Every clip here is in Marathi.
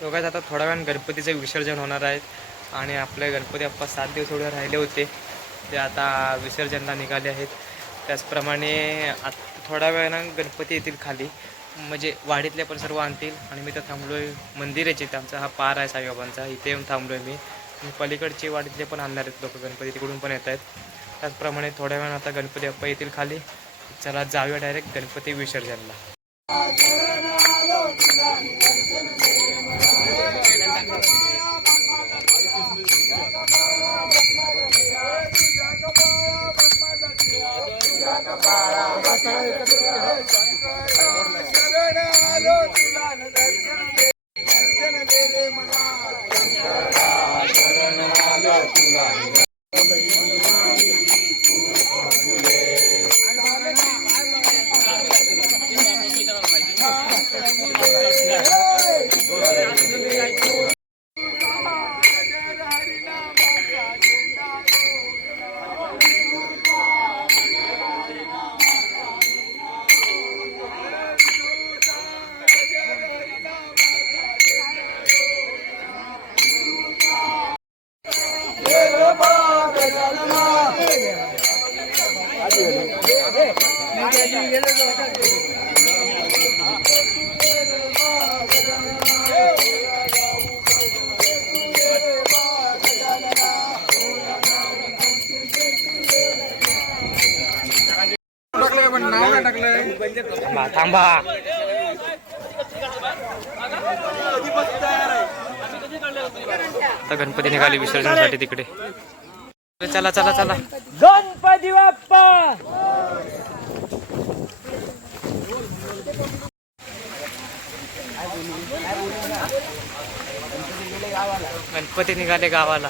दोघांच आता थोड्या वेळानं गणपतीचं विसर्जन होणार आहे आणि आपले गणपती बाप्पा 7 दिवस एवढे राहिले होते ते आता विसर्जनला निघाले आहेत. त्याचप्रमाणे थोड्या वेळानं गणपती येतील खाली, म्हणजे वाडीतले पण सर्व आणतील आणि मी तर थांबलो आहे. मंदिर आहे जिथे आमचा हा पार आहे साईबाबांचा, इथे येऊन थांबलो आहे मी. आणि पलीकडचे वाडीतले पण आणणार आहेत लोक, गणपती तिकडून पण येत आहेत. त्याचप्रमाणे थोड्या वेळानं आता गणपती बाप्पा येतील खाली. चला जाऊया डायरेक्ट गणपती विसर्जनला. थांबा. आता गणपती निघाली विसर्जनासाठी तिकडे. चला चला चला गणपती बाप्पा. गणपती निघाले गावाला.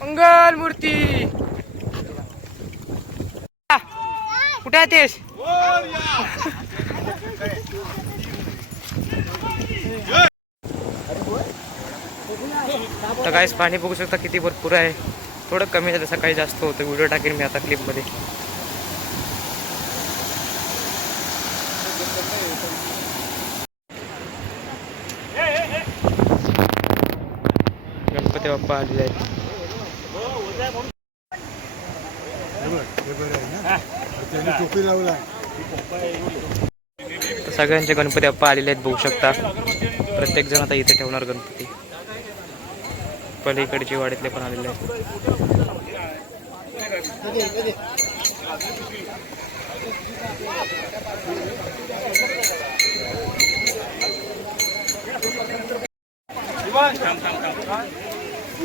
मंगल मूर्ती कुठे आहे तेच? तर काहीच पाणी बघू शकता किती भरपूर आहे. थोडं कमी झालं, सकाळी जास्त होतं. व्हिडिओ टाकेन मी आता क्लिपमध्ये. गणपती बाप्पा आलेले आहेत. सगळ्यांचे गणपती बाप्पा आलेले आहेत बघू शकता. प्रत्येक जण आता इथे ठेवणार गणपती. पलीकडचे वाडीतले पण आलेले आहेत.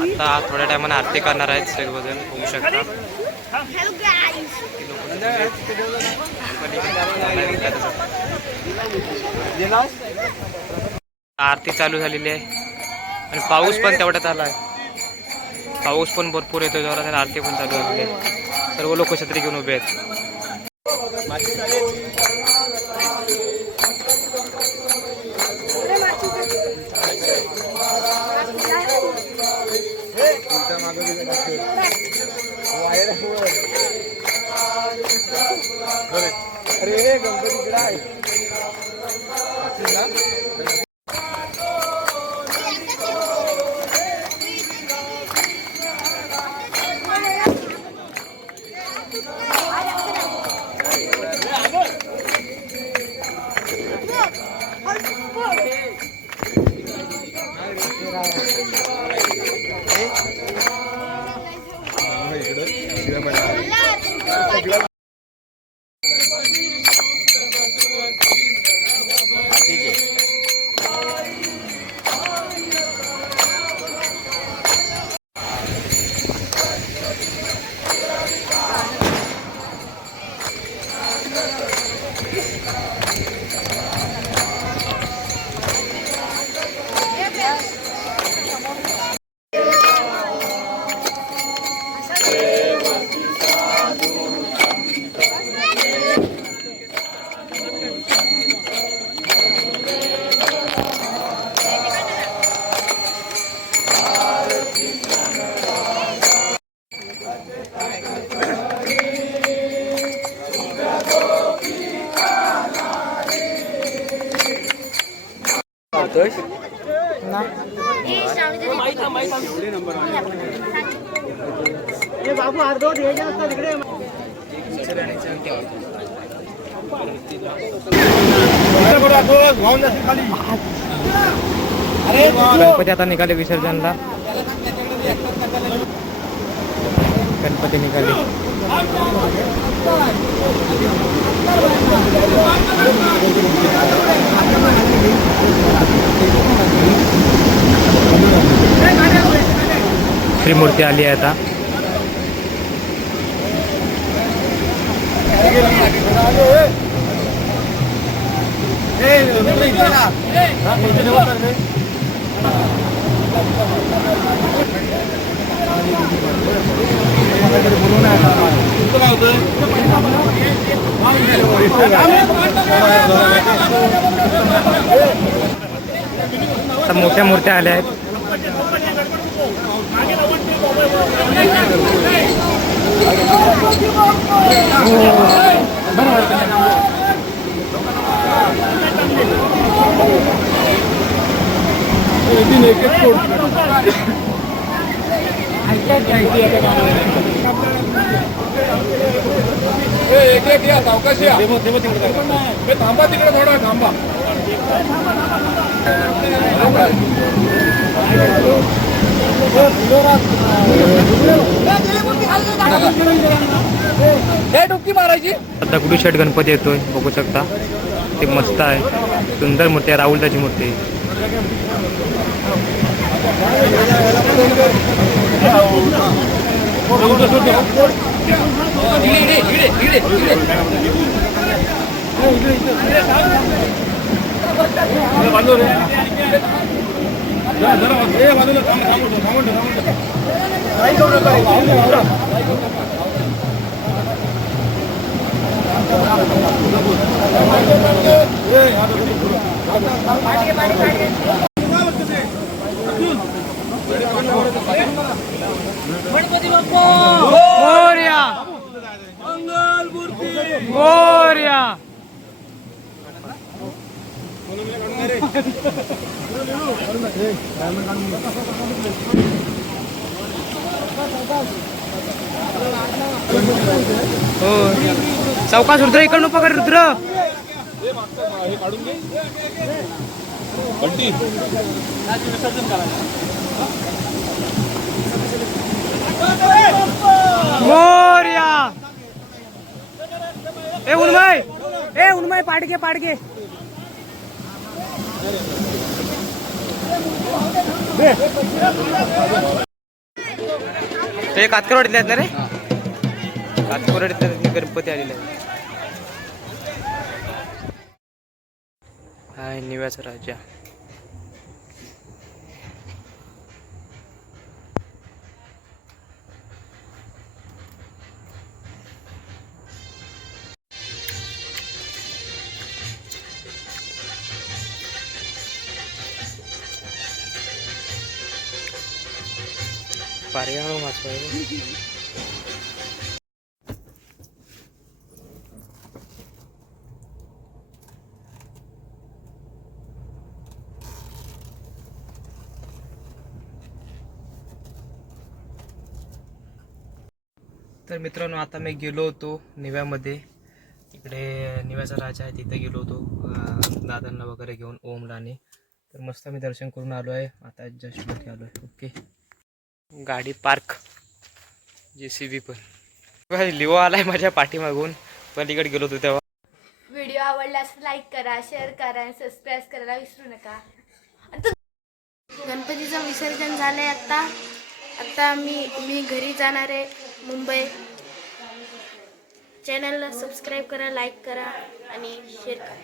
आता थोड्या टायमाने आरती करणार आहेत सर्वजण होऊ शकता. आरती चालू झालेली आहे आणि पाऊस पण तेवढ्यात आला आहे. पाऊस पण भरपूर येतो जोरात आणि आरती पण चालू झालेली आहे. सर्व लोक छत्री घेऊन उभे आहेत. अरे गणपती इकडे आहे. बोलतोय बाबू अर्धो तिकडे गणपती आता निघाले विसर्जनला. गणपती निघाले. श्रीमूर्ती आली आहे आता. मोठ्या मूर्त्या आल्या आहेत. थांबा तिकडे थोडा थांबा. डुबकी मारायची. दगडूशेठ गणपती येतोय, बघू शकता. ते मस्त आहे, सुंदर मूर्ती आहे. राहुलदाची मूर्ती. गणपती बाप्पा मोरया, मंगल मूर्ती मोरया. हो, चौकास रुद्र इकडून पकड. रुद्र मोरया. उन्मय पाडगे. ते कातकरवाडीतले आहेत ना रे. कातकरवाडीतले गणपती आलेले आहेत. हाय निव्याचा राजा. पर्यावरण वाचवायला. तर मित्रांनो, आता मी गेलो होतो निव्यामध्ये. इकडे निव्याचा राजा आहे, तिथे गेलो होतो दादांना वगैरे घेऊन, ओमलाने. तर मस्त मी दर्शन करून आलो आहे. आता जस्ट मध्ये आलो आहे. ओके, गाडी पार्क. JCB पण लिओ आलाय माझ्या पाठीमागून. पलीकडे गेलो होतो तेव्हा. व्हिडिओ आवडल्यास लाईक करा, शेअर करा आणि सबस्क्राईब करायला विसरू नका. गणपतीचं विसर्जन झालंय आता मी घरी जाणार आहे मुंबई. चॅनलला सबस्क्राईब करा, लाईक करा आणि शेअर करा.